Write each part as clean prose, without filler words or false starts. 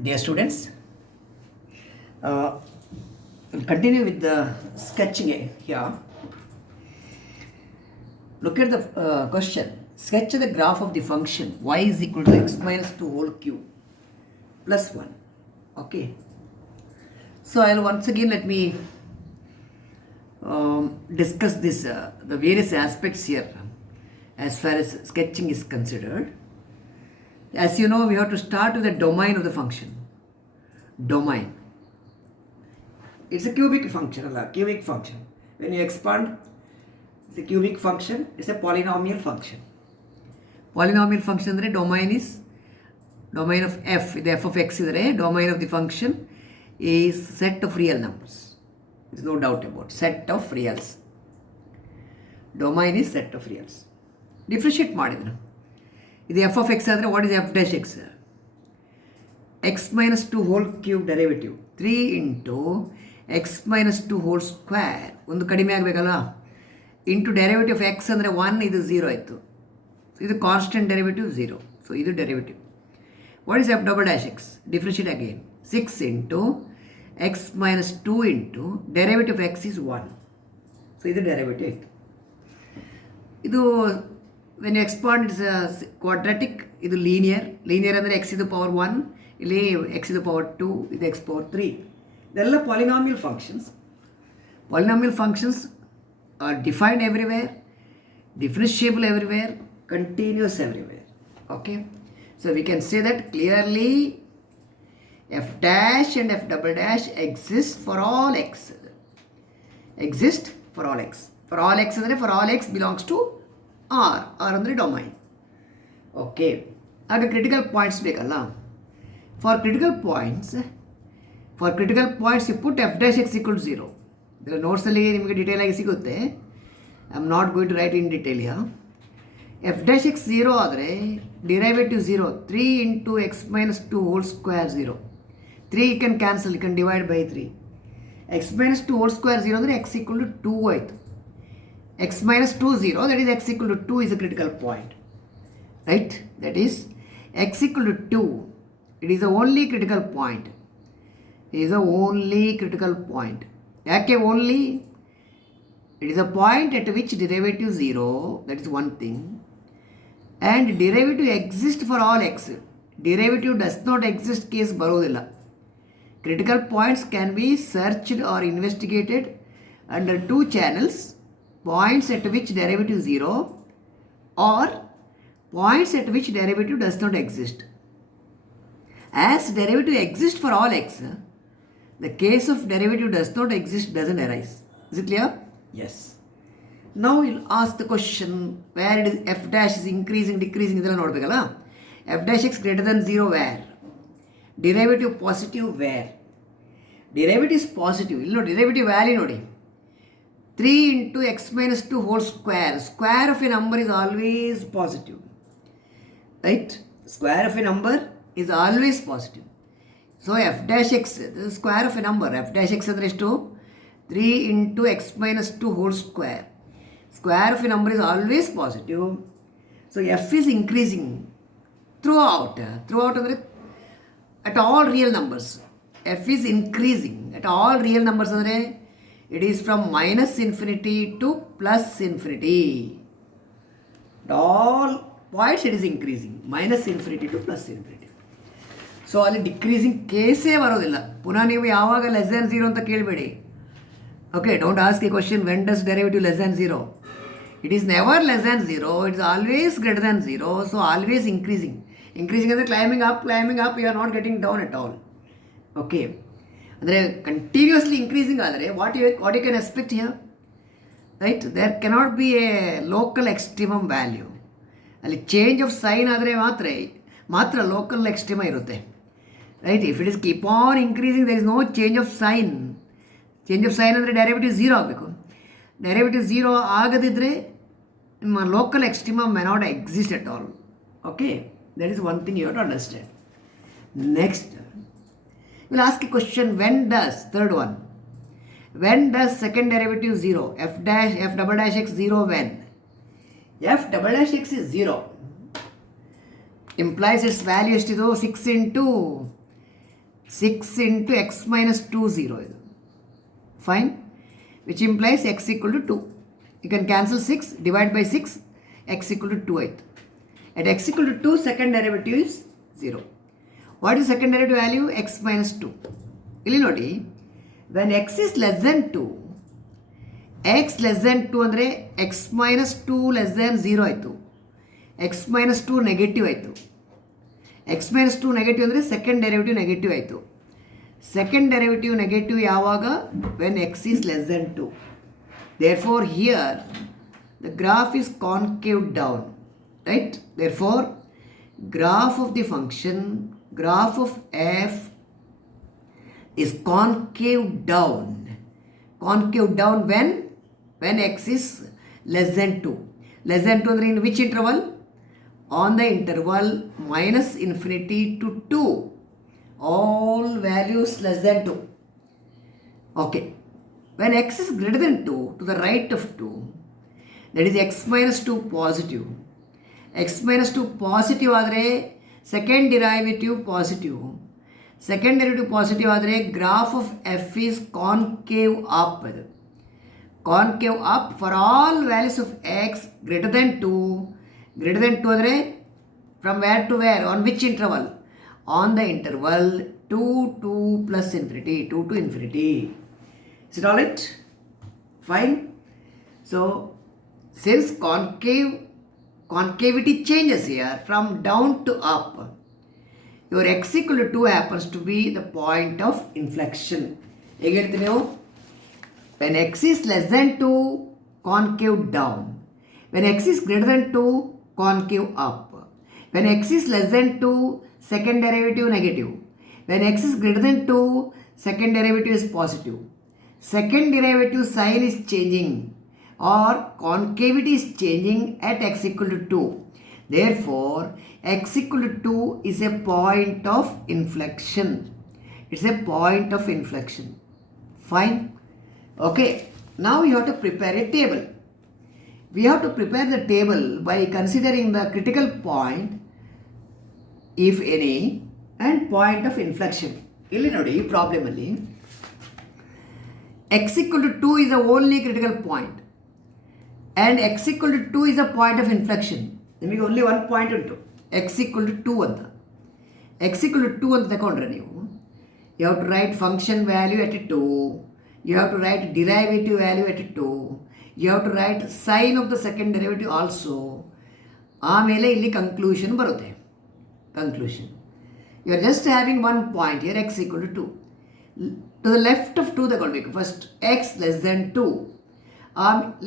Dear students, uh, we'll continue with the sketching here. Look at the question. Sketch the graph of the function y is equal to x minus 2 whole cube plus 1. Okay. So I'll once again let me discuss this the various aspects here as far as sketching is considered. As you know, we have to start with the domain of the function. Domain. It's a cubic function, cubic function. When you expand, it's a cubic function, it's a polynomial function. Polynomial function ಅಂದರೆ domain is domain of f. The f of x ಇದ್ರೆ domain of the function is set of real numbers. There's no doubt about set of reals. Domain is set of reals. Differentiate ಮಾಡಿದ್ರು. ಇದು f of x ಆದರೆ what is f dash x? x minus 2 whole cube derivative 3 into x minus 2 whole square ಒಂದು ಕಡಿಮೆ ಆಗಬೇಕಲ್ಲ into derivative of x ಅಂದರೆ 1 ಇದು 0 ಆಯಿತು. ಇದು ಕಾನ್ಸ್ಟೆಂಟ್ ಡೆರಿವೇಟಿವ್ 0. ಸೊ ಇದು derivative. What is f double dash x? Differentiate again 6 into x minus 2 into derivative of x is 1. So ಇದು derivative ಆಯಿತು. ಇದು when you expand it's quadratic. ಇದು linear ಅಂದರೆ ಎಕ್ಸ್ ಇದು ಪವರ್ 1, ಇಲ್ಲಿ ಎಕ್ಸ್ ಇದು ಪವರ್ 2, ಇದು ಎಕ್ಸ್ ಪವರ್ 3. ಇದೆಲ್ಲ polynomial functions. Polynomial functions are defined everywhere, differentiable everywhere, continuous everywhere. Okay, so we can say that clearly f dash and f double dash exist for all x. Exist for all x. For all x ಅಂದರೆ for all x belongs to R. R ಅಂದರೆ domain. Okay, ಆಗ critical points ಬೇಕಲ್ಲ. For critical points you put f dash x equal 0. ಇದರ ನೋಟ್ಸಲ್ಲಿ ನಿಮಗೆ detail ಆಗಿ ಸಿಗುತ್ತೆ. I am not going to write in detail ಯಾ. ಎಫ್ ಡ್ಯಾಶ್ ಎಕ್ಸ್ 0 ಆದರೆ derivative 0. 3 into x minus 2 whole square 0. 3 can cancel, you can divide by 3. X minus 2 whole square 0 ಅಂದರೆ x equal to 2 ಆಯಿತು. X minus 2 0, that is x equal to 2 is a critical point. Right, that is x equal to 2. It is the only critical point. ಯಾಕೆ only? It is a point at which derivative 0, that is one thing, and derivative exist for all x. Derivative does not exist case ಬರೋದಿಲ್ಲ. Critical points can be searched or investigated under 2 channels: points at which derivative 0 or points at which derivative does not exist. As derivative exists for all x, the case of derivative does not exist doesn't arise. Is it clear? Yes. Now we'll ask the question where it is f dash is increasing, decreasing. ಇದೆಲ್ಲ ನೋಡಬೇಕಲ್ಲ. f dash x greater than 0 where? Derivative positive where? Derivative is positive. ಇಲ್ಲಿ ನೋಡಿ, derivative value ನೋಡಿ. 3 into x minus 2 whole square. Square of a number is always positive. Right? Square of a number is always positive. So f dash x, the square of a number, f dash x ಅಂದರೆ ಎಷ್ಟು? 3 into x minus 2 whole square. Square of a number is always positive. So f is increasing throughout ಅಂದರೆ at all real numbers. f is increasing at all real numbers ಅಂದರೆ it is from minus infinity to plus infinity. At all points it is increasing, minus infinity to plus infinity. So ಅಲ್ಲಿ decreasing ಕೇಸೇ ಬರೋದಿಲ್ಲ. ಪುನಃ ನೀವು ಯಾವಾಗ less than 0 ಅಂತ ಕೇಳಬೇಡಿ. Okay, don't ask a question when does derivative less than 0. It is never less than 0, it's always greater than 0. So always increasing ಅಂದರೆ climbing up, you are not getting down at all. Okay, ಅಂದರೆ continuously increasing ಆದರೆ what you can expect here? Right, there cannot be a local extremum value. ಅಲ್ಲಿ change of sign ಆದರೆ ಮಾತ್ರ local extrema ಇರುತ್ತೆ. Right, if it is keep on increasing there is no change of sign. Change of sign ಅಂದರೆ derivative 0 ಆಗಬೇಕು. Derivative 0 ಆಗದಿದ್ದರೆ ನಿಮ್ಮ local extrema may not exist at all. Okay, that is one thing you have to understand. Next will ask a question, when does, third one, when does second derivative 0, f double dash x 0 when? F double dash X is 0 implies its value ಎಷ್ಟಿದು? 6 into 6 into x minus 2 0 ಇದು fine, which implies x equal to 2. You can cancel 6, divide by 6, x equal to 2 ಆಯಿತು. At x equal to 2, second derivative is 0. What is second derivative value? X minus 2. ಇಲ್ಲಿ ನೋಡಿ, when x is less than 2, x less than 2 ಅಂದರೆ x minus 2 less than 0 ಆಯಿತು. x minus 2 ನೆಗೆಟಿವ್ ಆಯಿತು. x minus 2 ನೆಗೆಟಿವ್ ಅಂದರೆ second derivative negative ಆಯಿತು. Second derivative negative ಯಾವಾಗ? when x is less than 2. Therefore here the graph is concave down, right? Therefore graph of the function, graph of f is concave down. Concave down when x is less than 2. Less than 2 ಅಂದರೆ in which interval? On the interval minus infinity to 2. All values less than 2. Okay. When x is greater than 2, to the right of 2, that is x minus 2 positive. x minus 2 positive ಆದರೆ second derivative positive. Second derivative positive ಆದರೆ graph of f is concave up. Concave up for all values of x greater than 2. Greater than 2 ಅಂದರೆ from where to where? On which interval? On the interval 2 plus infinity. 2 to infinity. Is it all right? Fine. So since concavity changes here from down to up, your x equal to 2 happens to be the point of inflection. ಹೇಗೆ ಹೇಳ್ತೀವಿ ನೀವು? When x is less than 2, concave down. When x is greater than 2, concave up. When x is less than 2, second derivative negative. When x is greater than 2, second derivative is positive. Second derivative sign is changing or concavity is changing at x equal to 2. Therefore, x equal to 2 is a point of inflection. It's a point of inflection. Fine. Okay. Now you have to prepare a table. We have to prepare the table by considering the critical point, if any, and point of inflection. ಇಲ್ಲಿ ನೋಡಿ, ಈ ಪ್ರಾಬ್ಲಮಲ್ಲಿ x equal to 2 is the only critical point and x equal to 2 is a point of inflection. ನಿಮಗೆ only one point ಉಂಟು, x equal to 2 ಅಂತ. x equal to 2 ಅಂತ ತಗೊಂಡ್ರೆ ನೀವು, you have to write function value at 2, you have to write derivative value at 2, you have to write sign of the second derivative also. ಆಮೇಲೆ ಇಲ್ಲಿ conclusion ಬರುತ್ತೆ. Conclusion. You are just having one point here, x equal to 2. To the left of 2 ತಗೊಳ್ಬೇಕು. First x less than 2.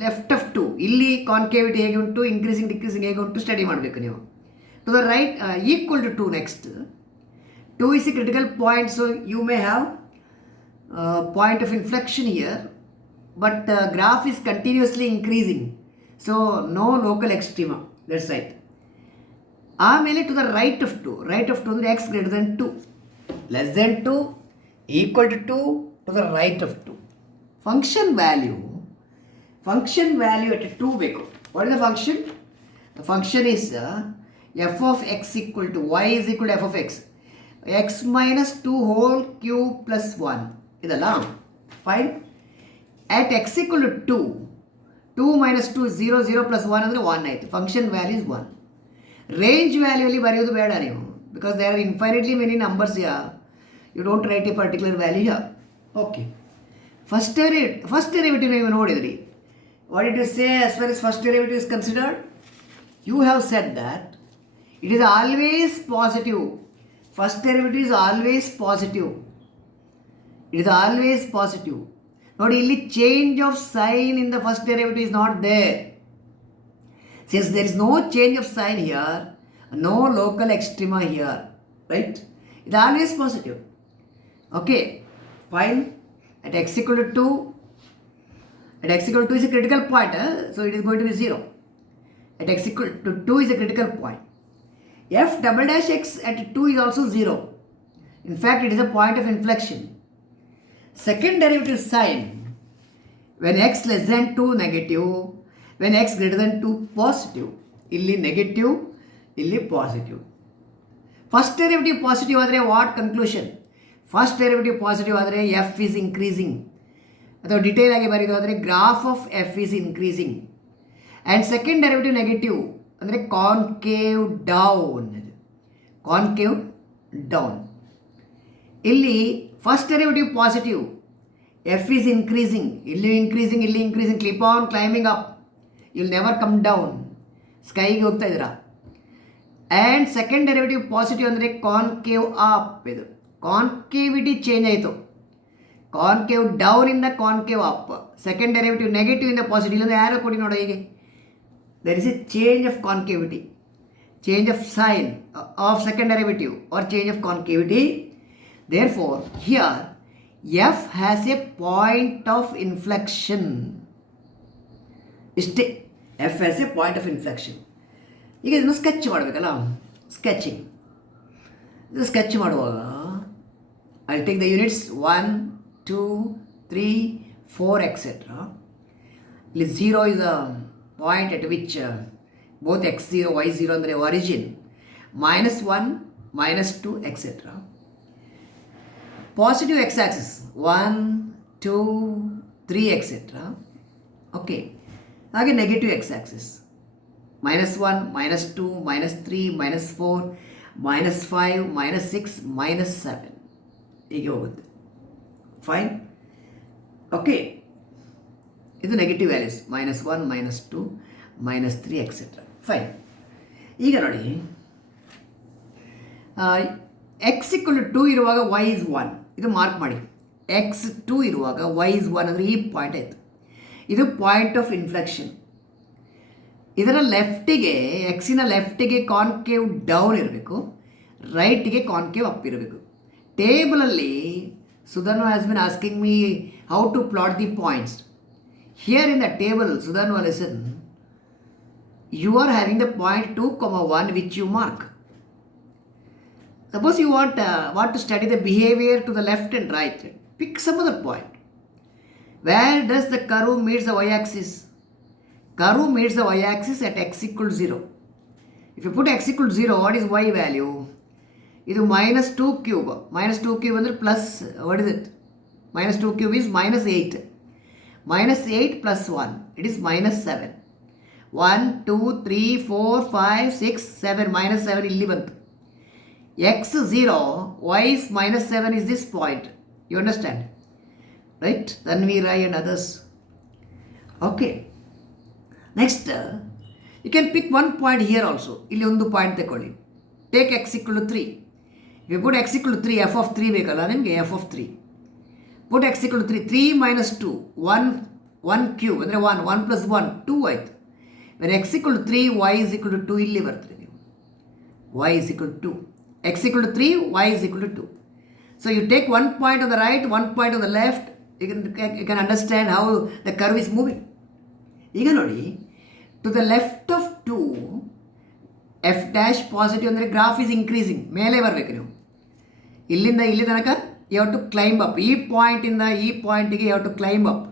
Left of 2 ಇಲ್ಲಿ ಕಾನ್ಕೇವಿಟಿ ಹೇಗೆ ಉಂಟು, increasing decreasing ಹೇಗೆ ಉಂಟು ಸ್ಟಡಿ ಮಾಡಬೇಕು ನೀವು. To the right equal to 2 next. 2 is a critical point, so you may have point of inflection here, but graph is continuously increasing, so no local extrema. That's right. ಆಮೇಲೆ to the right of 2. Right of 2 ಅಂದರೆ x greater than 2, less than 2, equal to 2, to the right of 2. Function value at 2 ಬೇಕು. What is the function? The function is f of x equal to y is equal to f of x. x minus 2 whole cube plus 1. ಇದಲ್ಲ? Fine. At x equal to 2, 2 minus 2 0, 0 plus 1 ಅಂದರೆ 1 ಆಯಿತು. Function value is 1. Range value ಅಲ್ಲಿ ಬರೆಯೋದು ಬೇಡ ನೀವು, because there are infinitely many numbers here. You don't write a particular value here. Okay. First derivative ನೀವು ನೋಡಿದ್ರಿ. What did you say as far as first derivative is considered? You have said that it is always positive. First derivative is always positive. It is always positive. ನೋಡಿ, ಇಲ್ಲಿ change of sign in the first derivative is not there. Since there is no change of sign here, no local extrema here, right? It is always positive. Okay, fine. At x equal to 2, at x equal to 2 is a critical point, so it is going to be 0. At x equal to 2 is a critical point. F double dash x at 2 is also 0. In fact, it is a point of inflection. Second derivative sign, when x less than 2 negative, when x greater than 2 positive. ಇಲ್ಲಿ negative, ಇಲ್ಲಿ positive. First derivative positive ಆದರೆ what conclusion? First derivative positive ಆದರೆ f is increasing, ಅಥವಾ detail ಆಗಿ ಬರೆಯೋದು ಆದರೆ graph of f is increasing. And second derivative negative ಅಂದರೆ concave down, concave down. ಇಲ್ಲಿ first derivative positive, f is increasing, ಇಲ್ಲಿ increasing, ಇಲ್ಲಿ increasing, keep on climbing up, will never come down, ಸ್ಕೈಗೆ ಹೋಗ್ತಾ ಇದ್ದೀರಾ. ಆ್ಯಂಡ್ ಸೆಕೆಂಡ್ ಡೆರಿವೇಟಿವ್ ಪಾಸಿಟಿವ್ ಅಂದರೆ concave up, ಇದು concavity change ಆಯಿತು, ಕಾನ್ಕೇವ್ ಡೌನಿಂದ concave up. Second derivative negative ಇಂದ ಪಾಸಿಟಿವ್, ಇಲ್ಲಂದರೆ ಯಾರೋ ಕೊಡಿ ನೋಡೋ ಹೀಗೆ, there is a change of concavity, change of sign of second derivative or change of concavity. Therefore, here f has a point of inflection. Is f has a point of inflection. ಈಗ ಇದನ್ನು ಸ್ಕೆಚ್ ಮಾಡಬೇಕಲ್ಲ, ಸ್ಕೆಚಿಂಗ್. ಇದು ಸ್ಕೆಚ್ ಮಾಡುವಾಗ I take the units 1, 2, 3, 4 ಎಕ್ಸೆಟ್ರಾ. ಇಲ್ಲಿ 0 is a point at which both x0, y0 ಅಂದರೆ origin, -1, -2 etc. Positive x-axis 1, 2, 3 etc. Okay. ಹಾಗೆ negative x-axis -1, -2, -3, -4, -5, -6, -7 ಹೀಗೆ ಹೋಗುತ್ತೆ. ಫೈನ್. ಓಕೆ, ಇದು ನೆಗೆಟಿವ್ ವ್ಯಾಲ್ಯೂಸ್ -1, -2, -3 ಎಕ್ಸೆಟ್ರಾ. ಫೈನ್. ಈಗ ನೋಡಿ, ಎಕ್ಸ್ ಇಕ್ವಲ್ ಟು 2 ಇರುವಾಗ y is 1, ಇದು ಮಾರ್ಕ್ ಮಾಡಿ. ಎಕ್ಸ್ 2 ಇರುವಾಗ y is 1 ಅಂದರೆ ಈ ಪಾಯಿಂಟ್ ಆಯಿತು, ಇದು ಪಾಯಿಂಟ್ ಆಫ್ ಇನ್ಫ್ಲೆಕ್ಷನ್. ಇದರ ಲೆಫ್ಟಿಗೆ, ಎಕ್ಸಿನ ಲೆಫ್ಟಿಗೆ ಕಾನ್ಕೇವ್ ಡೌನ್ ಇರಬೇಕು, ರೈಟಿಗೆ ಕಾನ್ಕೇವ್ ಅಪ್ ಇರಬೇಕು. ಟೇಬಲಲ್ಲಿ Sudhanva has been asking me how to plot the points. Here in the table Sudhanva listen, you are having the point 2, 1 which you mark. Suppose you want to study the behavior to the left and right, pick some other point. Where does the curve meets the y-axis? Curve meets the y-axis at x equals 0. If you put x equals 0, what is y value? ಇದು -2 cube. -2 cube ಅಂದರೆ plus, what is it? -2 cube is -8. -8 plus 1, it is -7. 1, 2, 3, 4, 5, 6, 7, -7 ಇಲ್ಲಿ ಬಂತು. x 0, y is -7 is this point. You understand? Right? Tanvi Rai and others. Okay. Next, you can pick one point here also. ಇಲ್ಲಿ ಒಂದು ಪಾಯಿಂಟ್ ತಗೊಳ್ಳಿ. Take x equal to 3. If you put x equal to 3, f of 3 ಬೇಕಲ್ಲ ನಿಮಗೆ, f of 3. Put x equal to 3. 3 minus 2, 1 cube ಅಂದರೆ 1 plus 1, 2 ಆಯಿತು. When x equal to 3, y is equal to 2 ಇಲ್ಲಿ ಬರ್ತೀರಿ ನೀವು. y is equal to 2. x equal to 3, y is equal to 2. So you take one point on the right, one point on the left. You can understand how the curve is moving. ಈಗ ನೋಡಿ, to the left of 2, f dash positive ಅಂದರೆ graph is increasing, ಮೇಲೆ ಬರಬೇಕು ನೀವು. ಇಲ್ಲಿಂದ ಇಲ್ಲಿ ತನಕ you have to climb up. ಈ ಪಾಯಿಂಟಿಂದ ಈ ಪಾಯಿಂಟಿಗೆ you have to climb up.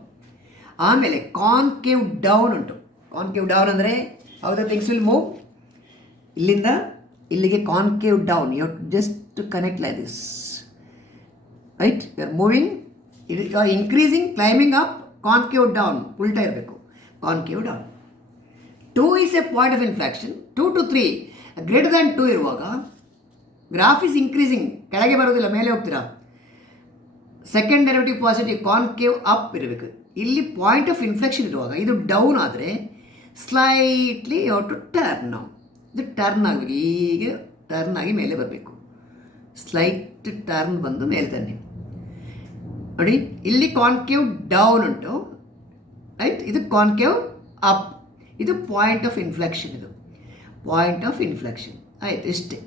ಆಮೇಲೆ ಕಾನ್ಕೇವ್ ಡೌನ್ ಉಂಟು. ಕಾನ್ಕೇವ್ ಡೌನ್ ಅಂದರೆ how the things will move. ಇಲ್ಲಿಂದ ಇಲ್ಲಿಗೆ concave down, you have to just to connect like this, right? You are moving, you are increasing, climbing up, concave down, ಉಲ್ಟಾ ಇರಬೇಕು, concave down. 2 is a point of inflection. 2 to 3 greater than 2 ಇರುವಾಗ graph is increasing, ಕೆಳಗೆ ಬರೋದಿಲ್ಲ, ಮೇಲೆ ಹೋಗ್ತೀರಾ. Second derivative positive, concave up ಇರಬೇಕು. ಇಲ್ಲಿ point of inflection ಇರುವಾಗ ಇದು ಡೌನ್ ಆದರೆ slightly you have to turn. ನಾವು ಇದು ಟರ್ನ್ ಆಗಬೇಕು, ಹೀಗೆ ಟರ್ನ್ ಆಗಿ ಮೇಲೆ ಬರಬೇಕು. ಸ್ಲೈಟ್ ಟರ್ನ್ ಬಂದು ಮೇಲೆ ತನ್ನಿ ನೋಡಿ. ಇಲ್ಲಿ ಕಾನ್ಕೇವ್ ಡೌನ್ ಉಂಟು, ರೈಟ್? ಇದು ಕಾನ್ಕೇವ್ ಅಪ್, ಇದು ಪಾಯಿಂಟ್ ಆಫ್ ಇನ್ಫ್ಲೆಕ್ಷನ್. ಇದು ಪಾಯಿಂಟ್ ಆಫ್ ಇನ್ಫ್ಲೆಕ್ಷನ್ ಆಯಿತು, ಇಷ್ಟೇ.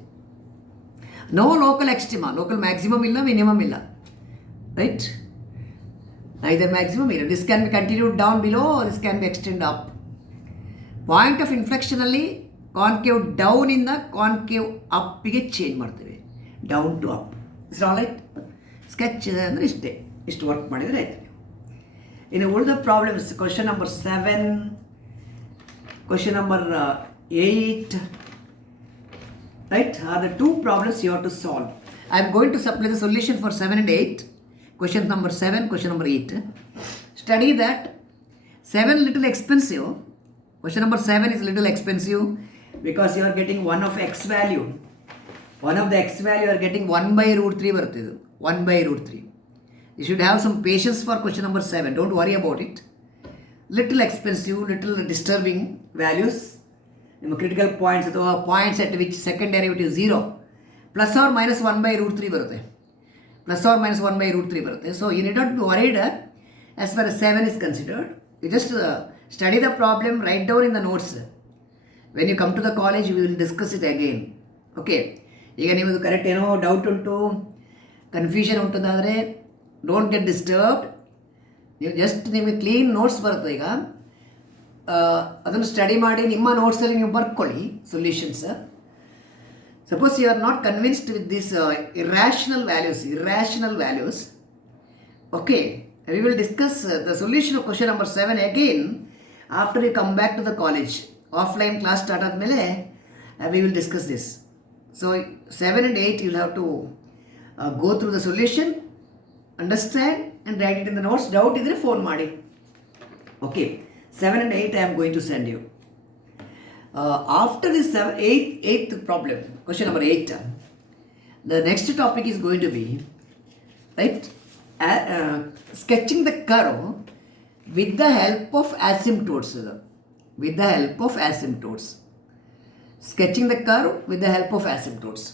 ನೋ ಲೋಕಲ್ ಎಕ್ಸ್ಟ್ರೀಮಾ, ಲೋಕಲ್ ಮ್ಯಾಕ್ಸಿಮಮ್ ಇಲ್ಲ, ಮಿನಿಮಮ್ ಇಲ್ಲ, right? neither maximum here. This can be continued down below, or this can be extended up. Point of inflection ಅಲ್ಲಿ concave down ಇಂದ concave ಅಪ್ಪಿಗೆ change ಮಾಡ್ತೇವೆ, down to up. It's all right. Sketch ಅಂದರೆ ಇಷ್ಟೇ, ಇಷ್ಟು work ಮಾಡಿದರೆ ಆಯ್ತು ನೀವು. ಇನ್ನು ಉಳಿದ problems, question number 7, question number 8, right, are the two problems you have to solve. I am going to supply the solution for 7 and 8. Question number 7, question number 8. Study that. 7 little expensive. Question number 7 is little expensive because you are getting one of x value. One of the x value you are getting 1 by root 3 ಬರುತ್ತಿದ್ದು 1 by root 3. You should have some patience for question number 7. Don't worry about it. Little expensive, little disturbing values. ನಿಮ್ಮ critical points ಅಥವಾ points at which second derivative 0 plus or minus 1 by root 3 ಬರುತ್ತೆ. Plus or minus 1 by root 3 ಬರುತ್ತೆ. So you need not be worried as far as 7 is considered. You just study the problem, write down in the notes. When you come to the college, we will discuss it again. Okay. ಈಗ ನಿಮ್ಮದು ಕರೆಕ್ಟ್ ಏನೋ ಡೌಟ್ ಉಂಟು, confusion ಉಂಟು ಅಂದರೆ don't get disturbed. ನೀವು just ನಿಮಗೆ clean notes ಬರುತ್ತೆ. ಈಗ ಅದನ್ನು ಸ್ಟಡಿ ಮಾಡಿ ನಿಮ್ಮ ನೋಟ್ಸಲ್ಲಿ ನೀವು ಬರ್ಕೊಳ್ಳಿ solutions. Suppose you are not convinced with this irrational values. Okay, we will discuss the solution of question number 7 again after we come back to the college. Offline class start ಆದಮೇಲೆ we will discuss this. So 7 and 8 you'll have to go through the solution, understand and write it in the notes. Doubt idre phone ಮಾಡಿ. Okay, 7 and 8 I am going to send you. After this 8th problem, question number 8, the next topic is going to be right, sketching the curve with the help of asymptotes. Sketching the curve with the help of asymptotes.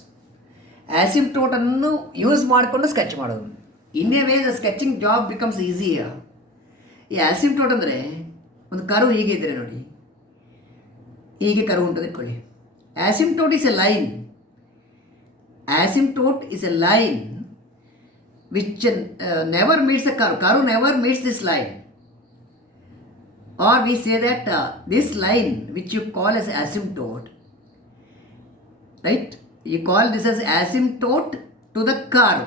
Asymptote ಅನ್ನು ಯೂಸ್ ಮಾಡಿಕೊಂಡು ಸ್ಕೆಚ್ ಮಾಡೋದು. In a way the sketching job becomes easier. ಈ ಆಸಿಂಪ್ಟೋಟ್ ಅಂದರೆ ಒಂದು ಕರ್ವ್ ಹೀಗೆ ಇದ್ದರೆ ನೋಡಿ, ಹೀಗೆ ಕರ್ವ್ ಉಂಟು ಇಟ್ಕೊಳ್ಳಿ. Asymptote is a line. Asymptote is a line which never meets a curve. Curve never meets this line. Or we say that this line which you call as asymptote, right? You call this as asymptote to the curve.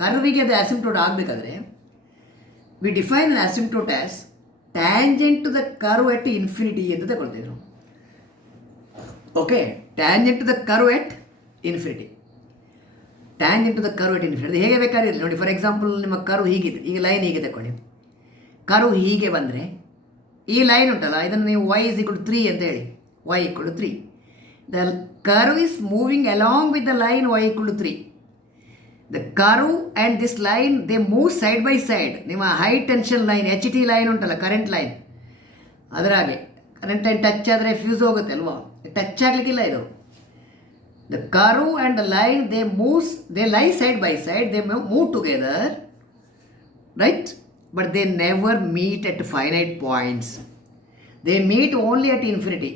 Curve the asymptote ಆಗಬೇಕಾದ್ರೆ we define an asymptote as tangent to the curve at infinity ಎಂದು ತಗೊಳ್ತಿದ್ರು. Okay, tangent to the curve at infinity. Tangent to the curve at infinity. ಅದು ಹೇಗೆ ಬೇಕಾದ್ರೆ ಇರಲಿ ನೋಡಿ. For example ನಿಮ್ಮ ಕರ್ವ್ ಹೀಗಿದೆ, ಈಗ ಲೈನ್ ಹೀಗೆ ತಗೊಳ್ಳಿ. ಕರ್ವ್ ಹೀಗೆ ಬಂದರೆ ಈ ಲೈನ್ ಉಂಟಲ್ಲ, ಇದನ್ನು ನೀವು y = 3 ಅಂತ ಹೇಳಿ. y = 3. The curve is moving along with the line y = 3. The curve and this line they move side by side. ನಿಮ್ಮ high tension line HT line ಉಂಟಲ್ಲ, ಕರೆಂಟ್ ಲೈನ್, ಅದರಾಗೆ ಕರೆಂಟ್ ಲೈನ್ ಟಚ್ ಆದರೆ ಫ್ಯೂಸ್ ಹೋಗುತ್ತೆ ಅಲ್ವಾ, ಟಚ್ ಆಗಲಿಕ್ಕಿಲ್ಲ ಇದು. The curve and the line, they lie side by side, they move together, right? But they never meet at finite points. They meet only at infinity.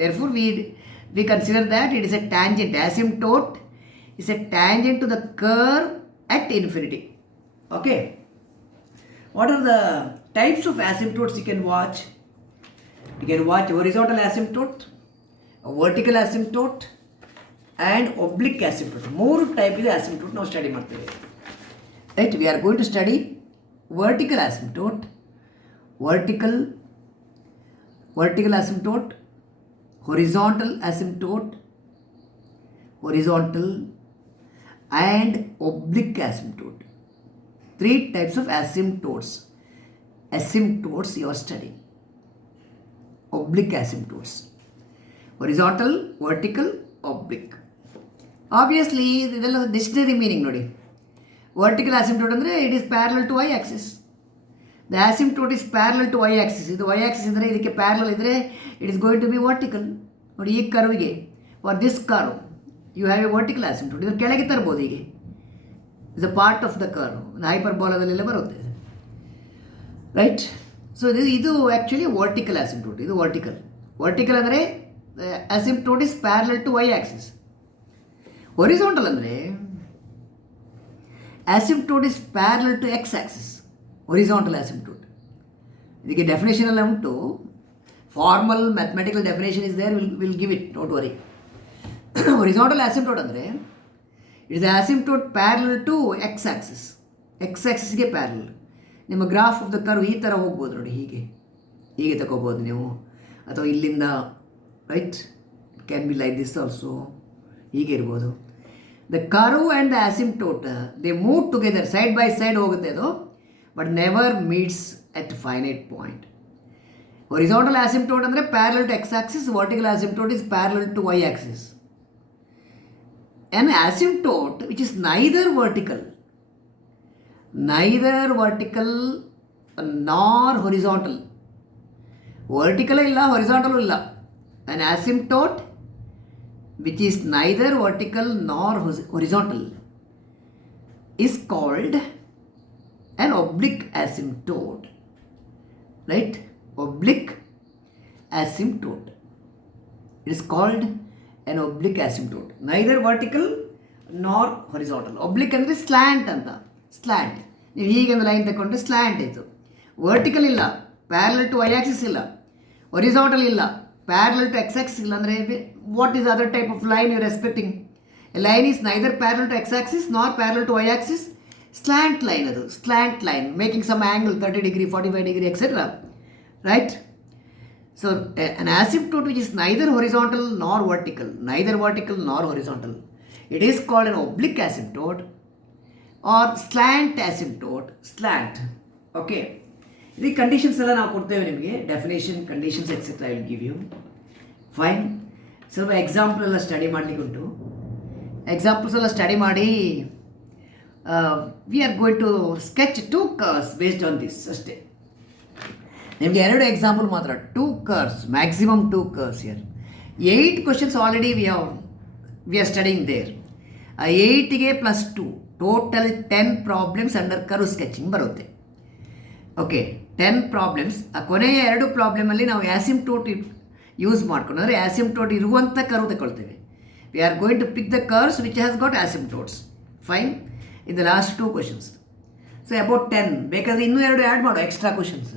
Therefore, we consider that it is a tangent. Asymptote is a tangent to the curve at infinity. Okay. What are the types of asymptotes you can watch? You can watch horizontal asymptote, a vertical asymptote, and oblique asymptote. ಮೂರು type ಇದೆ asymptote ನಾವು study ಮಾಡ್ತೇವೆ. Right, we are going to study vertical asymptote, vertical asymptote, horizontal asymptote, horizontal and oblique asymptote. 3 types of asymptotes you are studying. Oblique asymptotes, horizontal, vertical, oblique. Obviously ಇದೆಲ್ಲ dictionary meaning ನೋಡಿ. Vertical asymptote ಅಂದರೆ it is parallel to y axis. The asymptote is parallel to y axis. ಇದು y axis ಅಂದರೆ ಇದಕ್ಕೆ parallel ಇದ್ದರೆ it is going to be vertical. ನೋಡಿ, ಈ ಕರ್ವಿಗೆ for this curve you have a vertical asymptote. ಇದನ್ನು ಕೆಳಗೆ ತರ್ಬೋದು, ಹೀಗೆ is a part of the curve. ಹೈಪರ್ಬೋಲಾದಲ್ಲೆಲ್ಲ ಬರುತ್ತೆ, ರೈಟ್? ಸೊ ಇದು ಆ್ಯಕ್ಚುಲಿ ವರ್ಟಿಕಲ್ ಆಸಿಂಪ್ಟೋಟ್. ಇದು ವರ್ಟಿಕಲ್ ಅಂದರೆ asymptote is parallel to y axis. Horizontal ಅಂದರೆ asymptote is parallel to x axis. Horizontal asymptote. ಇದಕ್ಕೆ ಡೆಫಿನೇಷನ್ ಎಲ್ಲ ಉಂಟು. Formal mathematical definition is there, will give it, don't worry. Horizontal asymptote ಅಂದರೆ ಇಟ್ ಇಸ್ asymptote parallel to x axis. x axisಗೆ parallel. ನಿಮ್ಮ graph of the curve ಈ ಥರ ಹೋಗ್ಬೋದು ನೋಡಿ, ಹೀಗೆ ತಗೋಬೋದು ನೀವು, ಅಥವಾ ಇಲ್ಲಿಂದ, right? It can be like this also, ಹೀಗೆ ಇರ್ಬೋದು. The curve and the asymptote, they move together, side by side ಹೋಗುತ್ತೆ ಅದು, but never meets at finite point. Horizontal asymptote ಅಂದರೆ parallel to x-axis, vertical asymptote is parallel to y-axis. An asymptote which is neither vertical nor horizontal. Vertical ಇಲ್ಲ, horizontal ಇಲ್ಲ. An asymptote which is neither vertical nor horizontal is called an oblique asymptote. Right? Oblique asymptote. It is called an oblique asymptote. Neither vertical nor horizontal. Oblique ಅಂದರೆ slant ಅಂತ. Slant. ನೀವು ಹೀಗೆ ಒಂದು line ತಗೊಂಡ್ರೆ slant ಇತ್ತು. Vertical ಇಲ್ಲ, parallel to y axis ಇಲ್ಲ, horizontal ಇಲ್ಲ, ಪ್ಯಾರಲಲ್ ಟು ಎಕ್ಸ್ ಆಕ್ಸಿಸ್ ಇಲ್ಲ. ಅಂದರೆ what is other type of line you are expecting? A line is neither parallel to x axis nor parallel to y axis. Slant line ಅದು, slant line making some angle 30 degree, 45 degree, etc. Right? So an asymptote which is neither horizontal nor vertical, it is called an oblique asymptote or slant asymptote. Slant. Okay. The conditions ಎಲ್ಲ ನಾವು ಕೊಡ್ತೇವೆ ನಿಮಗೆ, definition, conditions etcetera I will give you. Fine. ಸ್ವಲ್ಪ example ಎಲ್ಲ study ಮಾಡಲಿಕ್ಕೆ ಉಂಟು. Examples ಎಲ್ಲ study ಮಾಡಿ we are going to sketch 2 curves based on this ಅಷ್ಟೇ. ನಿಮಗೆ 2 ಎಕ್ಸಾಂಪಲ್ ಮಾತ್ರ, 2 curves, maximum 2 curves here. 8 questions already we are studying there. 8ಗೆ +2 total 10 problems under curve sketching ಬರುತ್ತೆ. Okay, 10 problems. ಆ ಕೊನೆಯ 2 ಪ್ರಾಬ್ಲಮಲ್ಲಿ ನಾವು ಆಸಿಂಪ್ಟೋಟ್ ಯೂಸ್ ಮಾಡ್ಕೊಂಡು, ಅಂದರೆ ಆಸಿಂಪ್ಟೋಟ್ ಇರುವಂಥ ಕರ್ವ್ ತಗೊಳ್ತೇವೆ. We are going to pick the curves which has got asymptotes. Fine. In the last 2 questions. So about 10. ಬೇಕಾದರೆ ಇನ್ನೂ 2 ಆ್ಯಡ್ ಮಾಡೋ, extra questions.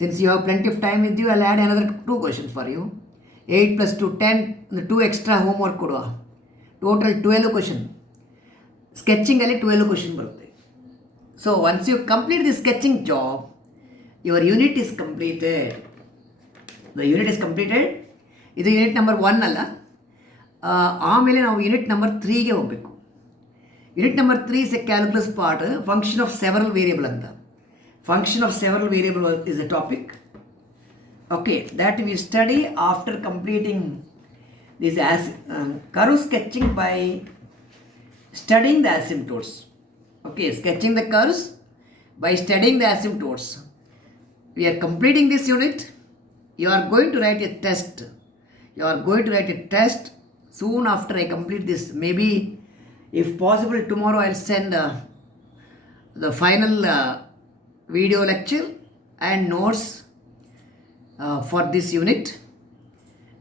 Since you have plenty of time with you, I'll add another 2 questions for you. 8 + 2, 10, 2 extra homework ಕೊಡುವ. Total 12 question. ಸ್ಕೆಚಿಂಗಲ್ಲಿ 12 question ಬರುತ್ತೆ. So once you complete the sketching job, your unit is completed. The unit is completed. ಇದು unit number 1 ಅಲ್ಲ. ಆಮೇಲೆ ನಾವು unit number 3ಗೆ ಹೋಗಬೇಕು. Unit number 3 is A calculus part, function of several variable ಅಂತ. Function of several variables is a topic. Okay, that we study after completing this curve sketching by studying the asymptotes. Okay, sketching the curves by studying the asymptotes. We are completing this unit. You are going to write a test. Soon after I complete this. Maybe, if possible, tomorrow I'll send the final video lecture and notes for this unit.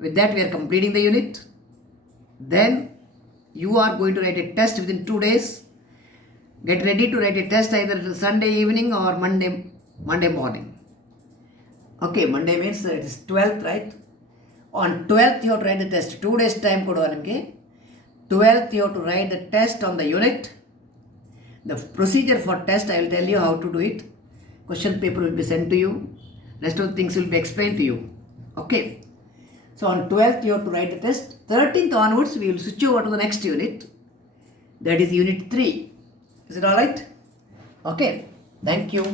With that, we are completing the unit. Then you are going to write a test within 2 days. Get ready to write a test either Sunday evening or Monday morning. Okay, Monday means it is 12th, right? On 12th you have to write the test. 2 days time ಕೊಡುವ ನಿಮಗೆ. 12th you have to write the test on the unit. The procedure for test, I will tell you how to do it. Question paper will be sent to you. Rest of the things will be explained to you. Okay. So on 12th you have to write the test. 13th onwards we will switch over to the next unit. That is unit 3. Is it alright? Okay. Thank you.